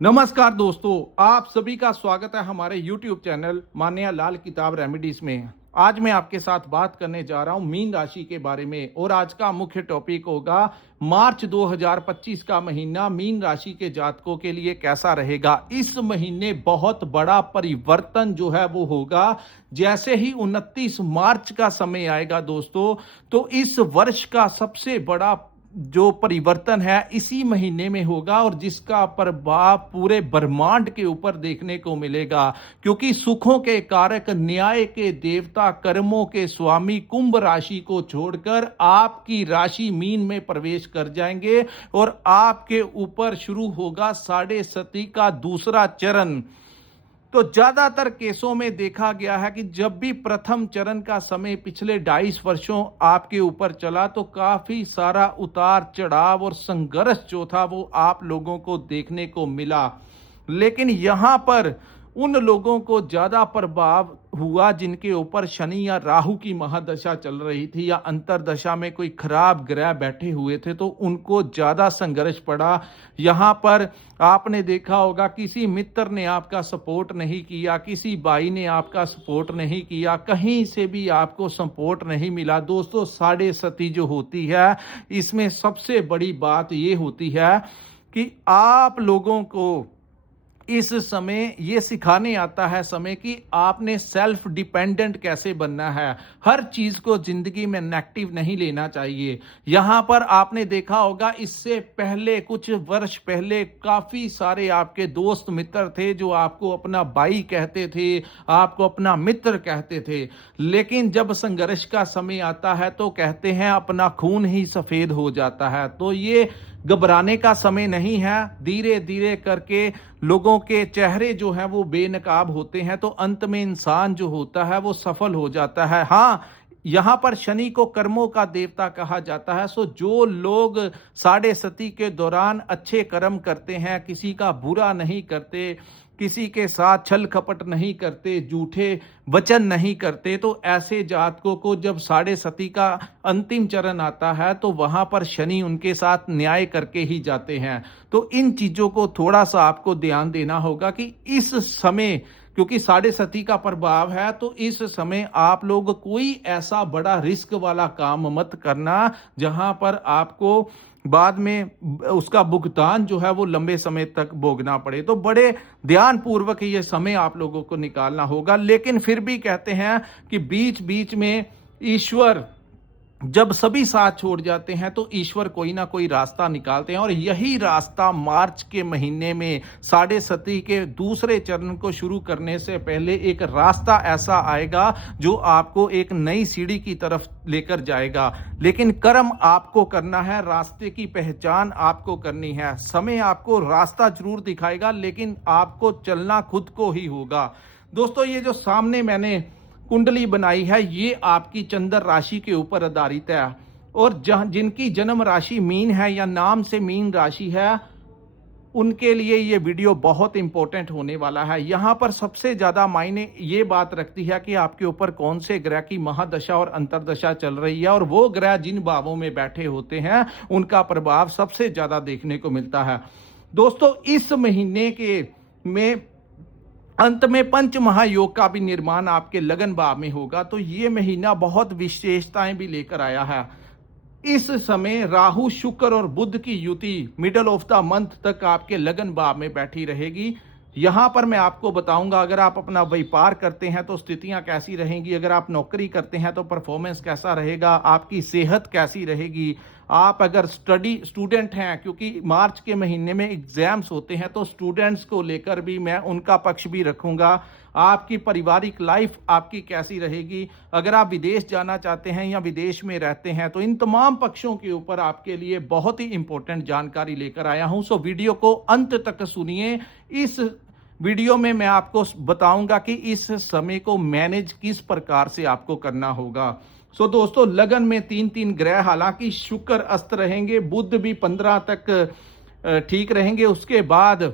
नमस्कार दोस्तों, आप सभी का स्वागत है हमारे YouTube चैनल मान्या लाल किताब रेमेडीज में। आज मैं आपके साथ बात करने जा रहा हूं मीन राशि के बारे में और आज का मुख्य टॉपिक होगा मार्च 2025 का महीना मीन राशि के जातकों के लिए कैसा रहेगा। इस महीने बहुत बड़ा परिवर्तन जो है वो होगा। जैसे ही 29 मार्च का समय आएगा दोस्तों, तो इस वर्ष का सबसे बड़ा जो परिवर्तन है इसी महीने में होगा और जिसका प्रभाव पूरे ब्रह्मांड के ऊपर देखने को मिलेगा, क्योंकि सुखों के कारक, न्याय के देवता, कर्मों के स्वामी कुंभ राशि को छोड़कर आपकी राशि मीन में प्रवेश कर जाएंगे और आपके ऊपर शुरू होगा साढ़े सती का दूसरा चरण। तो ज्यादातर केसों में देखा गया है कि जब भी प्रथम चरण का समय पिछले 2.5 वर्षों आपके ऊपर चला तो काफी सारा उतार चढ़ाव और संघर्ष जो था वो आप लोगों को देखने को मिला। लेकिन यहां पर उन लोगों को ज्यादा प्रभाव हुआ जिनके ऊपर शनि या राहु की महादशा चल रही थी या अंतरदशा में कोई खराब ग्रह बैठे हुए थे, तो उनको ज्यादा संघर्ष पड़ा। यहां पर आपने देखा होगा किसी मित्र ने आपका सपोर्ट नहीं किया, किसी भाई ने आपका सपोर्ट नहीं किया, कहीं से भी आपको सपोर्ट नहीं मिला। दोस्तों, साढ़े सती जो होती है इसमें सबसे बड़ी बात ये होती है कि आप लोगों को इस समय ये सिखाने आता है समय कि आपने सेल्फ डिपेंडेंट कैसे बनना है। हर चीज को जिंदगी में नेगेटिव नहीं लेना चाहिए। यहां पर आपने देखा होगा इससे पहले कुछ वर्ष पहले काफी सारे आपके दोस्त मित्र थे जो आपको अपना भाई कहते थे, आपको अपना मित्र कहते थे, लेकिन जब संघर्ष का समय आता है तो कहते हैं अपना खून ही सफेद हो जाता है। तो ये घबराने का समय नहीं है। धीरे धीरे करके लोगों के चेहरे जो है वो बेनकाब होते हैं, तो अंत में इंसान जो होता है वो सफल हो जाता है। हाँ, यहां पर शनि को कर्मों का देवता कहा जाता है। सो जो लोग साढ़े सती के दौरान अच्छे कर्म करते हैं, किसी का बुरा नहीं करते, किसी के साथ छल कपट नहीं करते, झूठे वचन नहीं करते, तो ऐसे जातकों को जब साढ़े सती का अंतिम चरण आता है तो वहां पर शनि उनके साथ न्याय करके ही जाते हैं। तो इन चीजों को थोड़ा सा आपको ध्यान देना होगा कि इस समय, क्योंकि साढ़े सती का प्रभाव है, तो इस समय आप लोग कोई ऐसा बड़ा रिस्क वाला काम मत करना जहां पर आपको बाद में उसका भुगतान जो है वो लंबे समय तक भोगना पड़े। तो बड़े ध्यान पूर्वक ये समय आप लोगों को निकालना होगा। लेकिन फिर भी कहते हैं कि बीच बीच में ईश्वर जब सभी साथ छोड़ जाते हैं तो ईश्वर कोई ना कोई रास्ता निकालते हैं, और यही रास्ता मार्च के महीने में साढ़े सती के दूसरे चरण को शुरू करने से पहले एक रास्ता ऐसा आएगा जो आपको एक नई सीढ़ी की तरफ लेकर जाएगा। लेकिन कर्म आपको करना है, रास्ते की पहचान आपको करनी है। समय आपको रास्ता जरूर दिखाएगा लेकिन आपको चलना खुद को ही होगा। दोस्तों, ये जो सामने मैंने कुंडली बनाई है ये आपकी चंद्र राशि के ऊपर आधारित है, और जिनकी जन्म राशि मीन है या नाम से मीन राशि है उनके लिए ये वीडियो बहुत इंपॉर्टेंट होने वाला है। यहाँ पर सबसे ज्यादा मायने ये बात रखती है कि आपके ऊपर कौन से ग्रह की महादशा और अंतरदशा चल रही है, और वो ग्रह जिन भावों में बैठे होते हैं उनका प्रभाव सबसे ज्यादा देखने को मिलता है। दोस्तों, इस महीने के में अंत में पंच महायोग का भी निर्माण आपके लगन भाव में होगा। तो ये महीना बहुत विशेषताएं भी लेकर आया है। इस समय राहु, शुक्र और बुध की युति मिडल ऑफ द मंथ तक आपके लगन भाव में बैठी रहेगी। यहां पर मैं आपको बताऊंगा अगर आप अपना व्यापार करते हैं तो स्थितियां कैसी रहेंगी, अगर आप नौकरी करते हैं तो परफॉर्मेंस कैसा रहेगा, आपकी सेहत कैसी रहेगी, आप अगर स्टूडेंट हैं, क्योंकि मार्च के महीने में एग्जाम्स होते हैं तो स्टूडेंट्स को लेकर भी मैं उनका पक्ष भी रखूंगा। आपकी पारिवारिक लाइफ आपकी कैसी रहेगी, अगर आप विदेश जाना चाहते हैं या विदेश में रहते हैं, तो इन तमाम पक्षों के ऊपर आपके लिए बहुत ही इंपॉर्टेंट जानकारी लेकर आया हूं। सो वीडियो को अंत तक सुनिए। इस वीडियो में मैं आपको बताऊंगा कि इस समय को मैनेज किस प्रकार से आपको करना होगा। सो दोस्तों, लगन में 3 ग्रह, हालांकि शुक्र अस्त रहेंगे, बुध भी 15 तक ठीक रहेंगे, उसके बाद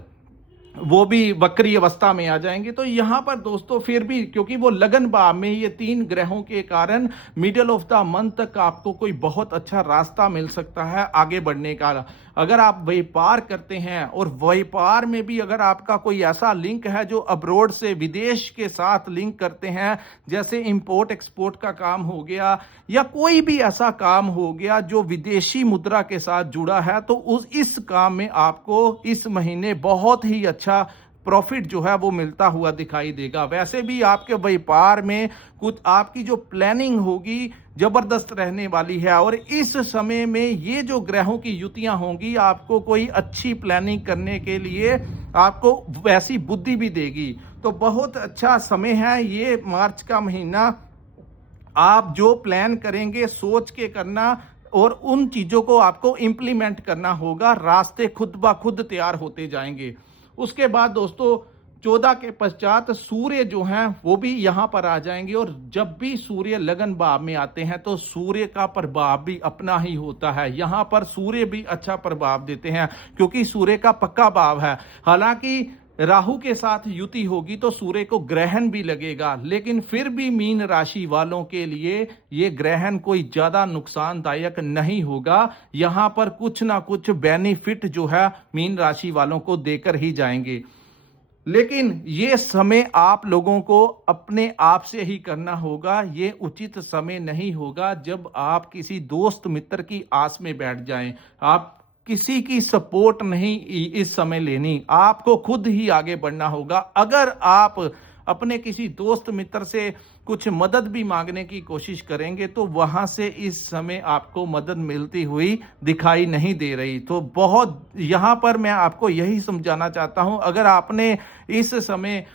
वो भी वक्री अवस्था में आ जाएंगे। तो यहां पर दोस्तों फिर भी क्योंकि वो लगन भाव में ये 3 ग्रहों के कारण मिडल ऑफ द मंथ तक आपको कोई बहुत अच्छा रास्ता मिल सकता है आगे बढ़ने का। अगर आप व्यापार करते हैं और व्यापार में भी अगर आपका कोई ऐसा लिंक है जो अब्रोड से विदेश के साथ लिंक करते हैं, जैसे इंपोर्ट एक्सपोर्ट का काम हो गया या कोई भी ऐसा काम हो गया जो विदेशी मुद्रा के साथ जुड़ा है, तो इस काम में आपको इस महीने बहुत ही अच्छा प्रॉफिट जो है वो मिलता हुआ दिखाई देगा। वैसे भी आपके व्यापार में कुछ आपकी जो प्लानिंग होगी जबरदस्त रहने वाली है, और इस समय में ये जो ग्रहों की युतियां होंगी आपको कोई अच्छी प्लानिंग करने के लिए आपको वैसी बुद्धि भी देगी। तो बहुत अच्छा समय है ये मार्च का महीना। आप जो प्लान करेंगे सोच के करना, और उन चीजों को आपको इंप्लीमेंट करना होगा, रास्ते खुद ब खुद तैयार होते जाएंगे। उसके बाद दोस्तों 14 के पश्चात सूर्य जो हैं वो भी यहाँ पर आ जाएंगे, और जब भी सूर्य लगन भाव में आते हैं तो सूर्य का प्रभाव भी अपना ही होता है। यहाँ पर सूर्य भी अच्छा प्रभाव देते हैं क्योंकि सूर्य का पक्का भाव है। हालांकि राहु के साथ युति होगी तो सूर्य को ग्रहण भी लगेगा, लेकिन फिर भी मीन राशि वालों के लिए ये ग्रहण कोई ज्यादा नुकसानदायक नहीं होगा। यहां पर कुछ ना कुछ बेनिफिट जो है मीन राशि वालों को देकर ही जाएंगे, लेकिन ये समय आप लोगों को अपने आप से ही करना होगा। ये उचित समय नहीं होगा जब आप किसी दोस्त मित्र की आस में बैठ जाएं। आप किसी की सपोर्ट नहीं इस समय लेनी, आपको खुद ही आगे बढ़ना होगा। अगर आप अपने किसी दोस्त मित्र से कुछ मदद भी मांगने की कोशिश करेंगे तो वहां से इस समय आपको मदद मिलती हुई दिखाई नहीं दे रही। तो बहुत यहां पर मैं आपको यही समझाना चाहता हूं, अगर आपने इस समय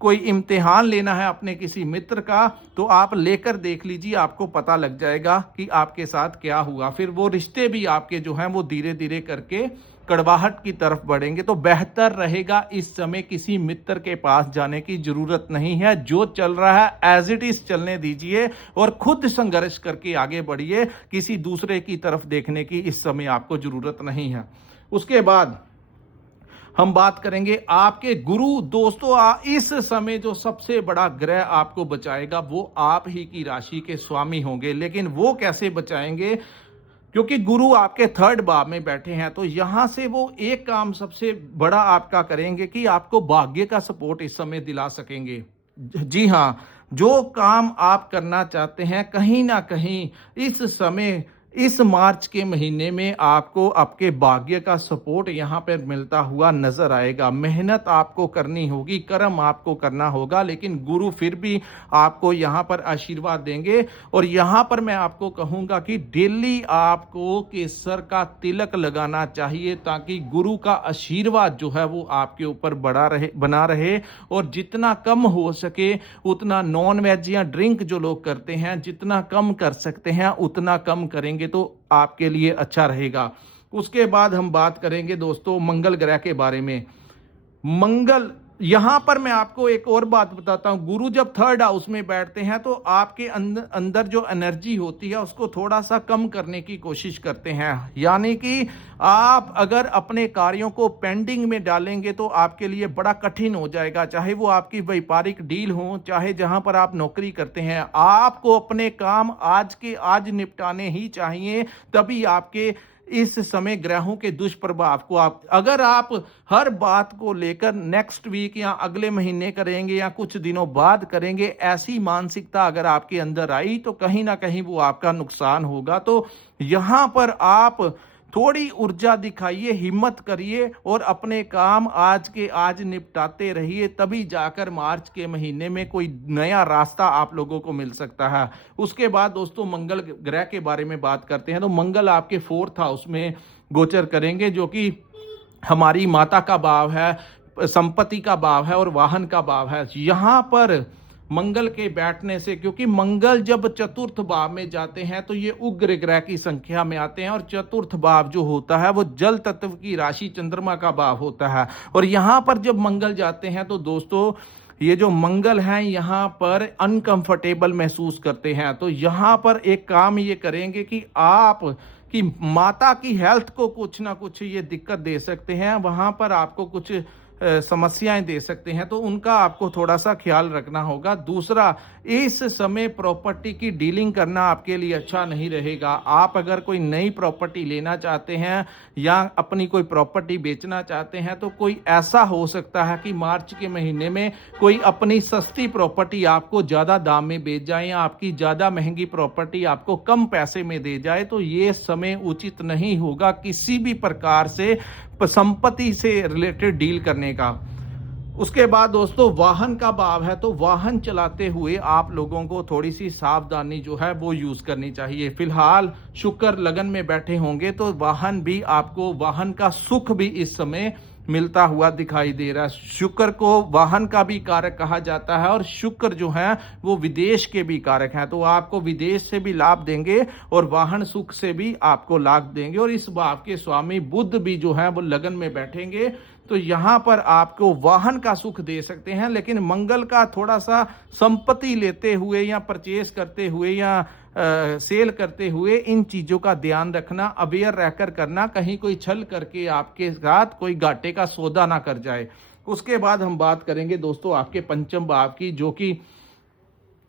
कोई इम्तिहान लेना है अपने किसी मित्र का तो आप लेकर देख लीजिए, आपको पता लग जाएगा कि आपके साथ क्या हुआ। फिर वो रिश्ते भी आपके जो हैं वो धीरे धीरे करके कड़वाहट की तरफ बढ़ेंगे। तो बेहतर रहेगा इस समय किसी मित्र के पास जाने की जरूरत नहीं है। जो चल रहा है एज इट इज चलने दीजिए और खुद संघर्ष करके आगे बढ़िए। किसी दूसरे की तरफ देखने की इस समय आपको जरूरत नहीं है। उसके बाद हम बात करेंगे आपके गुरु। दोस्तों इस समय जो सबसे बड़ा ग्रह आपको बचाएगा वो आप ही की राशि के स्वामी होंगे। लेकिन वो कैसे बचाएंगे, क्योंकि गुरु आपके 3rd भाव में बैठे हैं। तो यहां से वो एक काम सबसे बड़ा आपका करेंगे कि आपको भाग्य का सपोर्ट इस समय दिला सकेंगे। जी हाँ, जो काम आप करना चाहते हैं कहीं ना कहीं इस समय इस मार्च के महीने में आपको आपके भाग्य का सपोर्ट यहां पर मिलता हुआ नजर आएगा। मेहनत आपको करनी होगी, कर्म आपको करना होगा, लेकिन गुरु फिर भी आपको यहां पर आशीर्वाद देंगे। और यहां पर मैं आपको कहूंगा कि डेली आपको केसर का तिलक लगाना चाहिए ताकि गुरु का आशीर्वाद जो है वो आपके ऊपर बना रहे। और जितना कम हो सके उतना नॉन वेज या ड्रिंक जो लोग करते हैं जितना कम कर सकते हैं उतना कम करेंगे तो आपके लिए अच्छा रहेगा। उसके बाद हम बात करेंगे दोस्तों मंगल ग्रह के बारे में। मंगल, यहां पर मैं आपको एक और बात बताता हूं, गुरु जब 3rd हाउस में बैठते हैं तो आपके अंदर जो एनर्जी होती है उसको थोड़ा सा कम करने की कोशिश करते हैं। यानी कि आप अगर अपने कार्यों को पेंडिंग में डालेंगे तो आपके लिए बड़ा कठिन हो जाएगा। चाहे वो आपकी व्यापारिक डील हो, चाहे जहां पर आप नौकरी करते हैं, आपको अपने काम आज के आज निपटाने ही चाहिए। तभी आपके इस समय ग्रहों के दुष्प्रभाव को अगर आप हर बात को लेकर नेक्स्ट वीक या अगले महीने करेंगे या कुछ दिनों बाद करेंगे, ऐसी मानसिकता अगर आपके अंदर आई तो कहीं ना कहीं वो आपका नुकसान होगा। तो यहां पर आप थोड़ी ऊर्जा दिखाइए, हिम्मत करिए और अपने काम आज के आज निपटाते रहिए। तभी जाकर मार्च के महीने में कोई नया रास्ता आप लोगों को मिल सकता है। उसके बाद दोस्तों मंगल ग्रह के बारे में बात करते हैं। तो मंगल आपके 4th हाउस में गोचर करेंगे जो कि हमारी माता का भाव है, संपत्ति का भाव है और वाहन का भाव है। यहां पर मंगल के बैठने से, क्योंकि मंगल जब 4th भाव में जाते हैं तो ये उग्र ग्रह की संख्या में आते हैं और 4th भाव जो होता है वो जल तत्व की राशि चंद्रमा का भाव होता है। और यहां पर जब मंगल जाते हैं तो दोस्तों ये जो मंगल हैं यहाँ पर अनकंफर्टेबल महसूस करते हैं। तो यहाँ पर एक काम ये करेंगे कि आप की माता की हेल्थ को कुछ ना कुछ ये दिक्कत दे सकते हैं। वहां पर आपको कुछ समस्याएं दे सकते हैं, तो उनका आपको थोड़ा सा ख्याल रखना होगा। दूसरा, इस समय प्रॉपर्टी की डीलिंग करना आपके लिए अच्छा नहीं रहेगा। आप अगर कोई नई प्रॉपर्टी लेना चाहते हैं या अपनी कोई प्रॉपर्टी बेचना चाहते हैं, तो कोई ऐसा हो सकता है कि मार्च के महीने में कोई अपनी सस्ती प्रॉपर्टी आपको ज़्यादा दाम में बेच जाए या आपकी ज़्यादा महंगी प्रॉपर्टी आपको कम पैसे में दे जाए। तो ये समय उचित नहीं होगा किसी भी प्रकार से संपत्ति से रिलेटेड डील करने का। उसके बाद दोस्तों, वाहन का भाव है, तो वाहन चलाते हुए आप लोगों को थोड़ी सी सावधानी जो है वो यूज करनी चाहिए। फिलहाल शुक्र लगन में बैठे होंगे, तो वाहन भी आपको, वाहन का सुख भी इस समय मिलता हुआ दिखाई दे रहा है। शुक्र को वाहन का भी कारक कहा जाता है और शुक्र जो है वो विदेश के भी कारक हैं, तो आपको विदेश से भी लाभ देंगे और वाहन सुख से भी आपको लाभ देंगे। और इस भाव के स्वामी बुध भी जो है वो लगन में बैठेंगे, तो यहाँ पर आपको वाहन का सुख दे सकते हैं। लेकिन मंगल का थोड़ा सा संपत्ति लेते हुए या परचेस करते हुए या सेल करते हुए इन चीज़ों का ध्यान रखना, अवेयर रहकर करना, कहीं कोई छल करके आपके साथ कोई घाटे का सौदा ना कर जाए। उसके बाद हम बात करेंगे दोस्तों आपके पंचम भाव की, जो कि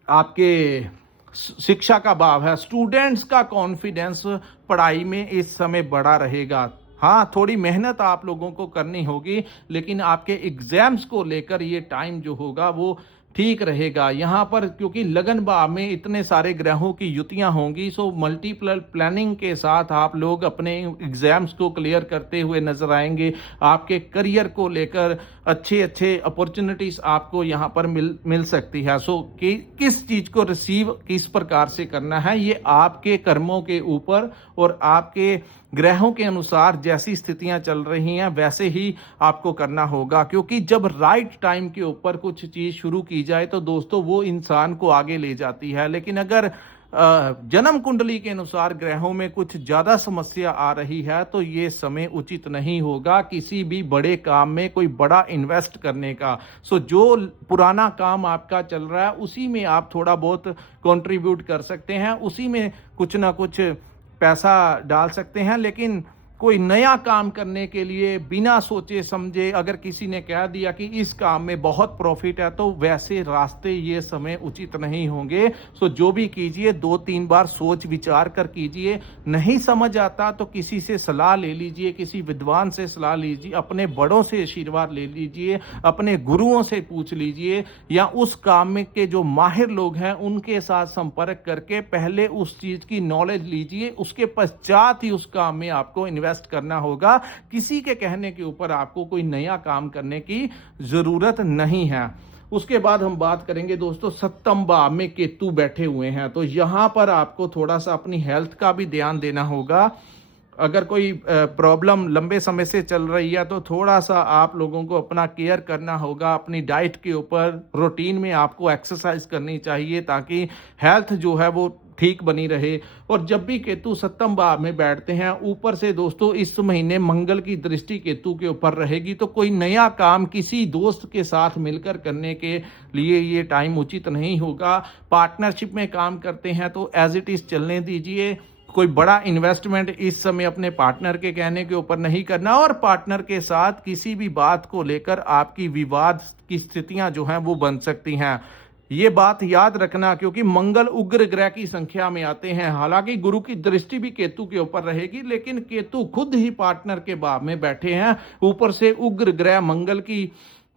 आपके शिक्षा का भाव है। स्टूडेंट्स का कॉन्फिडेंस पढ़ाई में इस समय बड़ा रहेगा। हाँ, थोड़ी मेहनत आप लोगों को करनी होगी, लेकिन आपके एग्जाम्स को लेकर ये टाइम जो होगा वो ठीक रहेगा। यहाँ पर क्योंकि लगन भाव में इतने सारे ग्रहों की युतियाँ होंगी, सो मल्टीपल प्लानिंग के साथ आप लोग अपने एग्जाम्स को क्लियर करते हुए नजर आएंगे। आपके करियर को लेकर अच्छे अच्छे अपॉर्चुनिटीज आपको यहाँ पर मिल सकती है। सो किस चीज़ को रिसीव किस प्रकार से करना है, ये आपके कर्मों के ऊपर और आपके ग्रहों के अनुसार जैसी स्थितियां चल रही हैं वैसे ही आपको करना होगा। क्योंकि जब राइट टाइम के ऊपर कुछ चीज शुरू की जाए तो दोस्तों वो इंसान को आगे ले जाती है। लेकिन अगर जन्म कुंडली के अनुसार ग्रहों में कुछ ज्यादा समस्या आ रही है, तो ये समय उचित नहीं होगा किसी भी बड़े काम में कोई बड़ा इन्वेस्ट करने का। सो जो पुराना काम आपका चल रहा है उसी में आप थोड़ा बहुत कंट्रीब्यूट कर सकते हैं, उसी में कुछ ना कुछ पैसा डाल सकते हैं। लेकिन कोई नया काम करने के लिए बिना सोचे समझे अगर किसी ने कह दिया कि इस काम में बहुत प्रॉफिट है, तो वैसे रास्ते ये समय उचित नहीं होंगे। सो जो भी कीजिए 2-3 बार सोच विचार कर कीजिए। नहीं समझ आता तो किसी से सलाह ले लीजिए, किसी विद्वान से सलाह लीजिए, अपने बड़ों से आशीर्वाद ले लीजिए, अपने गुरुओं से पूछ लीजिए, या उस काम में के जो माहिर लोग हैं उनके साथ संपर्क करके पहले उस चीज की नॉलेज लीजिए। उसके पश्चात ही उस काम में आपको इन्वेस्ट करना होगा। किसी के कहने के ऊपर आपको कोई नया काम करने की जरूरत नहीं है। उसके बाद हम बात करेंगे दोस्तों, सप्तम भाव में केतु बैठे हुए हैं, तो यहां पर आपको थोड़ा सा अपनी हेल्थ का भी ध्यान देना होगा। अगर कोई प्रॉब्लम लंबे समय से चल रही है तो थोड़ा सा आप लोगों को अपना केयर करना होगा। अपनी डाइट के ऊपर, रूटीन में आपको एक्सरसाइज करनी चाहिए ताकि हेल्थ जो है वो ठीक बनी रहे। और जब भी केतु सप्तम भाव में बैठते हैं, ऊपर से दोस्तों इस महीने मंगल की दृष्टि केतु के ऊपर रहेगी, तो कोई नया काम किसी दोस्त के साथ मिलकर करने के लिए ये टाइम उचित नहीं होगा। पार्टनरशिप में काम करते हैं तो एज इट इज चलने दीजिए। कोई बड़ा इन्वेस्टमेंट इस समय अपने पार्टनर के कहने के ऊपर नहीं करना, और पार्टनर के साथ किसी भी बात को लेकर आपकी विवाद की स्थितियां जो हैं वो बन सकती हैं। ये बात याद रखना, क्योंकि मंगल उग्र ग्रह की संख्या में आते हैं। हालांकि गुरु की दृष्टि भी केतु के ऊपर रहेगी, लेकिन केतु खुद ही पार्टनर के भाव में बैठे हैं। ऊपर से उग्र ग्रह मंगल की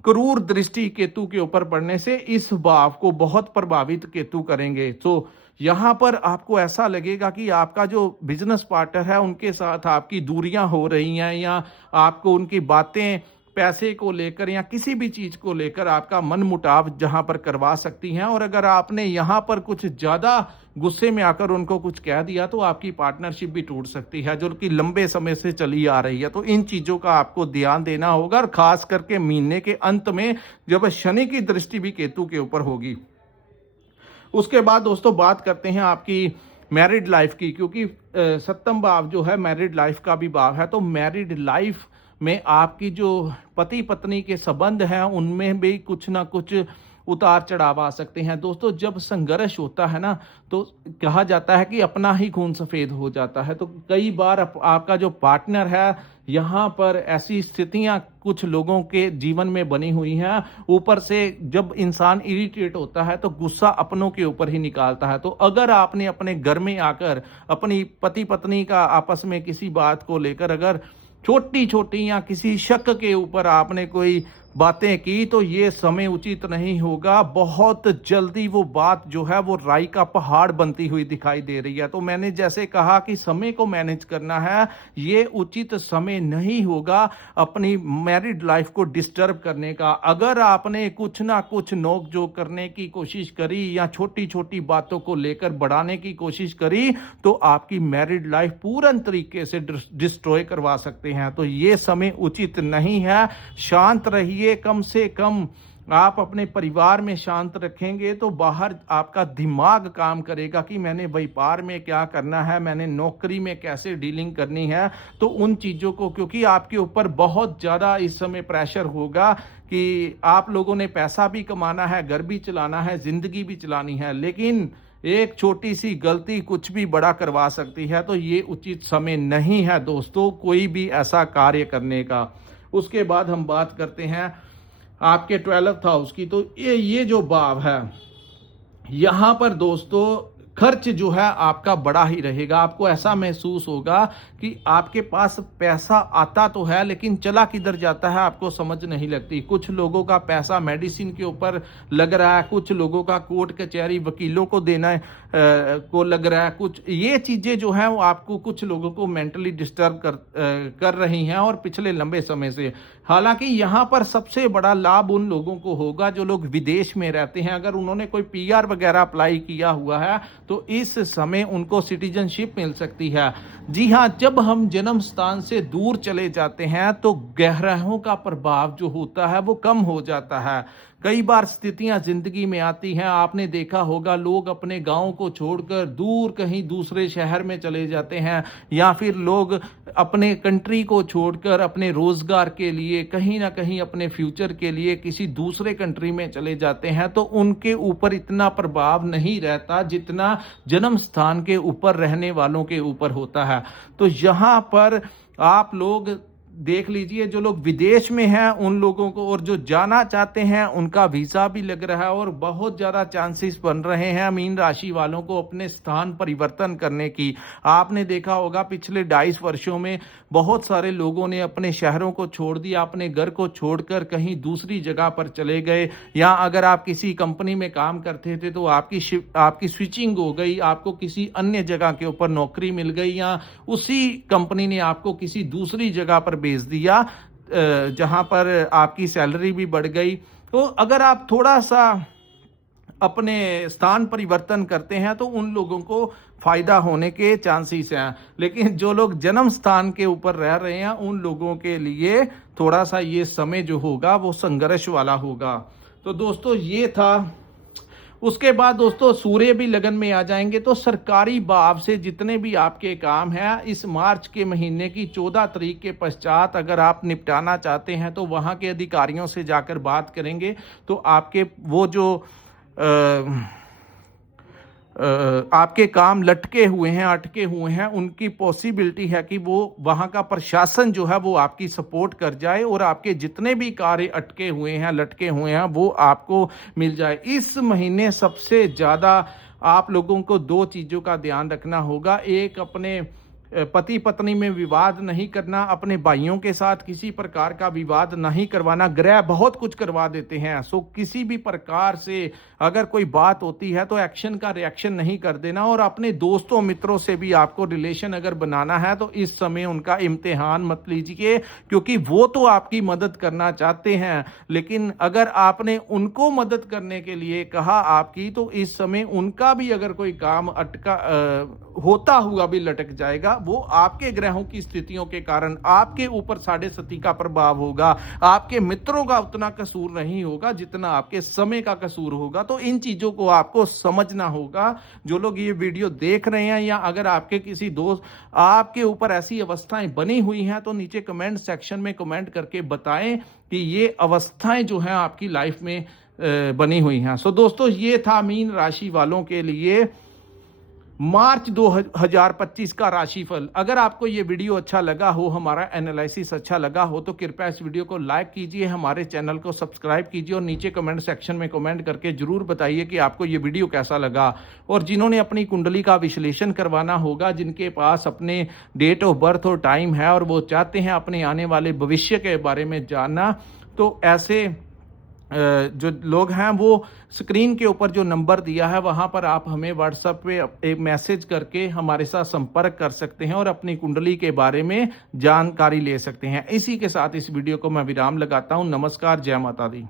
क्रूर दृष्टि केतु के ऊपर पड़ने से इस भाव को बहुत प्रभावित केतु करेंगे। तो यहाँ पर आपको ऐसा लगेगा कि आपका जो बिजनेस पार्टनर है उनके साथ आपकी दूरियां हो रही हैं, या आपको उनकी बातें पैसे को लेकर या किसी भी चीज को लेकर आपका मन मुटाव जहां पर करवा सकती हैं। और अगर आपने यहाँ पर कुछ ज्यादा गुस्से में आकर उनको कुछ कह दिया तो आपकी पार्टनरशिप भी टूट सकती है, जो कि लंबे समय से चली आ रही है। तो इन चीजों का आपको ध्यान देना होगा, और खास करके महीने के अंत में जब शनि की दृष्टि भी केतु के ऊपर होगी। उसके बाद दोस्तों बात करते हैं आपकी मैरिड लाइफ की, क्योंकि सप्तम भाव जो है मैरिड लाइफ का भी भाव है। तो मैरिड लाइफ में आपकी जो पति पत्नी के संबंध हैं उनमें भी कुछ ना कुछ उतार चढ़ाव आ सकते हैं। दोस्तों, जब संघर्ष होता है ना, तो कहा जाता है कि अपना ही खून सफ़ेद हो जाता है। तो कई बार आपका जो पार्टनर है, यहाँ पर ऐसी स्थितियाँ कुछ लोगों के जीवन में बनी हुई हैं। ऊपर से जब इंसान इरिटेट होता है तो गुस्सा अपनों के ऊपर ही निकालता है। तो अगर आपने अपने घर में आकर अपनी पति-पत्नी का आपस में किसी बात को लेकर अगर छोटी-छोटी या किसी शक के ऊपर आपने कोई बातें की, तो ये समय उचित नहीं होगा। बहुत जल्दी वो बात जो है वो राई का पहाड़ बनती हुई दिखाई दे रही है। तो मैंने जैसे कहा कि समय को मैनेज करना है, ये उचित समय नहीं होगा अपनी मैरिड लाइफ को डिस्टर्ब करने का। अगर आपने कुछ ना कुछ नोक-झोंक करने की कोशिश करी या छोटी-छोटी बातों को लेकर बढ़ाने की कोशिश करी, तो आपकी मैरिड लाइफ पूर्ण तरीके से डिस्ट्रॉय करवा सकते हैं। तो ये समय उचित नहीं है। शांत रहिए, कम से कम आप अपने परिवार में शांत रखेंगे तो बाहर आपका दिमाग काम करेगा कि मैंने व्यापार में क्या करना है, मैंने नौकरी में कैसे डीलिंग करनी है। तो उन चीज़ों को, क्योंकि आपके ऊपर बहुत ज़्यादा इस समय प्रेशर होगा कि आप लोगों ने पैसा भी कमाना है, घर भी चलाना है, ज़िंदगी भी चलानी है, लेकिन एक छोटी सी गलती कुछ भी बड़ा करवा सकती है। तो ये उचित समय नहीं है दोस्तों, कोई भी ऐसा कार्य करने का। उसके बाद हम बात करते हैं आपके 12th हाउस की। तो ये जो भाव है, यहाँ पर दोस्तों खर्च जो है आपका बड़ा ही रहेगा। आपको ऐसा महसूस होगा कि आपके पास पैसा आता तो है, लेकिन चला किधर जाता है आपको समझ नहीं लगती। कुछ लोगों का पैसा मेडिसिन के ऊपर लग रहा है, कुछ लोगों का कोर्ट कचहरी वकीलों को देना है को लग रहा है। कुछ ये चीज़ें जो हैं वो आपको, कुछ लोगों को मेंटली डिस्टर्ब कर रही हैं और पिछले लंबे समय से। हालांकि यहाँ पर सबसे बड़ा लाभ उन लोगों को होगा जो लोग विदेश में रहते हैं। अगर उन्होंने कोई पीआर वगैरह अप्लाई किया हुआ है तो इस समय उनको सिटीजनशिप मिल सकती है। जी हाँ, जब हम जन्म स्थान से दूर चले जाते हैं तो ग्रहों का प्रभाव जो होता है वो कम हो जाता है। कई बार स्थितियां जिंदगी में आती हैं, आपने देखा होगा लोग अपने गांव को छोड़कर दूर कहीं दूसरे शहर में चले जाते हैं, या फिर लोग अपने कंट्री को छोड़कर अपने रोजगार के लिए, कहीं ना कहीं अपने फ्यूचर के लिए किसी दूसरे कंट्री में चले जाते हैं। तो उनके ऊपर इतना प्रभाव नहीं रहता जितना जन्म स्थान के ऊपर रहने वालों के ऊपर होता है। तो यहाँ पर आप लोग देख लीजिए, जो लोग विदेश में हैं उन लोगों को, और जो जाना चाहते हैं उनका वीज़ा भी लग रहा है और बहुत ज़्यादा चांसेस बन रहे हैं मीन राशि वालों को अपने स्थान परिवर्तन करने की। आपने देखा होगा पिछले 22 वर्षों में बहुत सारे लोगों ने अपने शहरों को छोड़ दिया, अपने घर को छोड़कर कहीं दूसरी जगह पर चले गए। या अगर आप किसी कंपनी में काम करते थे तो आपकी स्विचिंग हो गई, आपको किसी अन्य जगह के ऊपर नौकरी मिल गई, या उसी कंपनी ने आपको किसी दूसरी जगह पर भेज दिया जहां पर आपकी सैलरी भी बढ़ गई। तो अगर आप थोड़ा सा अपने स्थान परिवर्तन करते हैं तो उन लोगों को फायदा होने के चांसेस हैं। लेकिन जो लोग जन्म स्थान के ऊपर रह रहे हैं उन लोगों के लिए थोड़ा सा ये समय जो होगा वो संघर्ष वाला होगा। तो दोस्तों ये था। उसके बाद दोस्तों सूर्य भी लगन में आ जाएंगे, तो सरकारी भाव से जितने भी आपके काम हैं इस मार्च के महीने की 14 तारीख के पश्चात अगर आप निपटाना चाहते हैं तो वहां के अधिकारियों से जाकर बात करेंगे तो आपके वो जो आपके काम लटके हुए हैं, अटके हुए हैं, उनकी पॉसिबिलिटी है कि वो वहाँ का प्रशासन जो है वो आपकी सपोर्ट कर जाए और आपके जितने भी कार्य अटके हुए हैं, लटके हुए हैं, वो आपको मिल जाए। इस महीने सबसे ज़्यादा आप लोगों को 2 चीज़ों का ध्यान रखना होगा। एक, अपने पति पत्नी में विवाद नहीं करना, अपने भाइयों के साथ किसी प्रकार का विवाद नहीं करवाना। ग्रह बहुत कुछ करवा देते हैं, सो किसी भी प्रकार से अगर कोई बात होती है तो एक्शन का रिएक्शन नहीं कर देना। और अपने दोस्तों मित्रों से भी आपको रिलेशन अगर बनाना है तो इस समय उनका इम्तिहान मत लीजिए, क्योंकि वो तो आपकी मदद करना चाहते हैं, लेकिन अगर आपने उनको मदद करने के लिए कहा आपकी, तो इस समय उनका भी अगर कोई काम होता हुआ भी लटक जाएगा। वो आपके ग्रहों की स्थितियों के कारण आपके ऊपर 7.5 का प्रभाव होगा। आपके मित्रों का उतना कसूर नहीं होगा जितना आपके समय का कसूर होगा। तो इन चीजों को आपको समझना होगा। जो लोग ये वीडियो देख रहे हैं, या अगर आपके किसी दोस्त आपके ऊपर ऐसी अवस्थाएं बनी हुई हैं, तो नीचे कमेंट सेक्शन में कमेंट करके बताएं कि ये अवस्थाएं जो हैं आपकी लाइफ में बनी हुई हैं। सो दोस्तों, ये था मीन राशि वालों के लिए मार्च 2025 का राशिफल। अगर आपको ये वीडियो अच्छा लगा हो, हमारा एनालिसिस अच्छा लगा हो, तो कृपया इस वीडियो को लाइक कीजिए, हमारे चैनल को सब्सक्राइब कीजिए और नीचे कमेंट सेक्शन में कमेंट करके जरूर बताइए कि आपको ये वीडियो कैसा लगा। और जिन्होंने अपनी कुंडली का विश्लेषण करवाना होगा, जिनके पास अपने डेट ऑफ बर्थ और टाइम है और वो चाहते हैं अपने आने वाले भविष्य के बारे में जानना, तो ऐसे जो लोग हैं वो स्क्रीन के ऊपर जो नंबर दिया है वहाँ पर आप हमें व्हाट्सएप पे एक मैसेज करके हमारे साथ संपर्क कर सकते हैं और अपनी कुंडली के बारे में जानकारी ले सकते हैं। इसी के साथ इस वीडियो को मैं विराम लगाता हूँ। नमस्कार, जय माता दी।